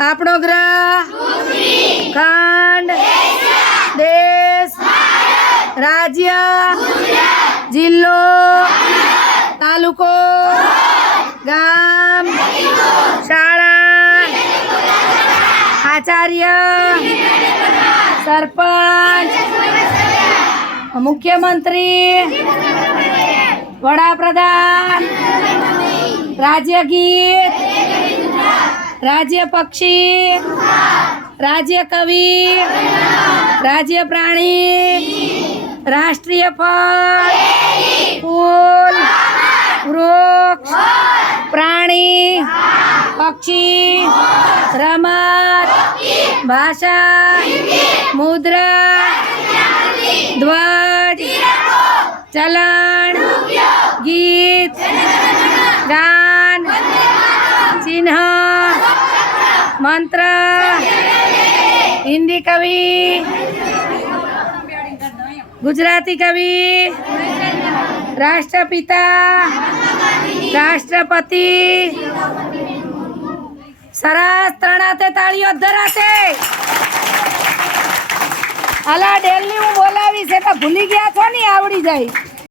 આપણો ગ્રહ, ખંડ, દેશ, રાજ્ય, જિલ્લો, તાલુકો, ગામ, શાળા, આચાર્ય, સરપંચ, મુખ્યમંત્રી, વડાપ્રધાન, રાજ્ય ગીત, રાજ્ય પક્ષી, રાજ્ય કવિ, રાજ્ય પ્રાણી, રાષ્ટ્રીય ફળ, ફૂલ, વૃક્ષ, પ્રાણી, પક્ષી, રમત, ભાષા, મુદ્રા, ધ્વજ, ચલણ, ગીત, ગાન, ચિહ્ન, મંત્ર, હિન્દી કવિ, ગુજરાતી કવિ, રાષ્ટ્રપિતા, રાષ્ટ્રપતિ. સરસ, ત્રણાતે તાળીઓ ધરાશે. અલા ડેલી હું બોલાવીશ એટલે ભૂલી ગયા છો ને, આવડી જાય.